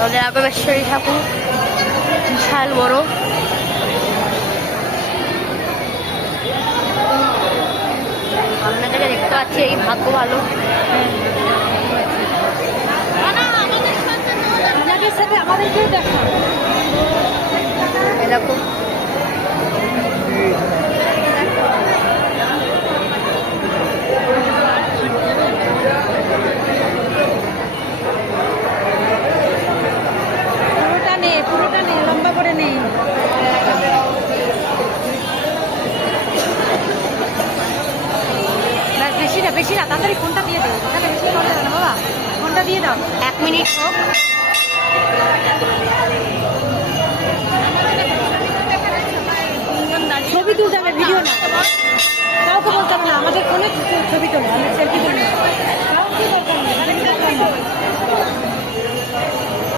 আমাদের আগমেশ্বরী ঠাকুর বিশাল বড়। আপনাদেরকে দেখতে পাচ্ছি, এই ভাগ্য ভালো। আমাদের সাথে আমাদেরকেও দেখা এরকম পুরোটা নেই, লম্বা করে নেই। বেশি না তাড়াতাড়ি ফোনটা দিয়ে দাও, এখানে বেশি করে দাও না বাবা, ফোনটা দিয়ে দাও। 1 মিনিট হোক। ছবি তুলতে হবে, ভিডিও না, কাউকে বলতে হবে না আমাদের ফোনে ছবি তোলে, আমি সেলফি তুলি। কাউকে দরকার নেই।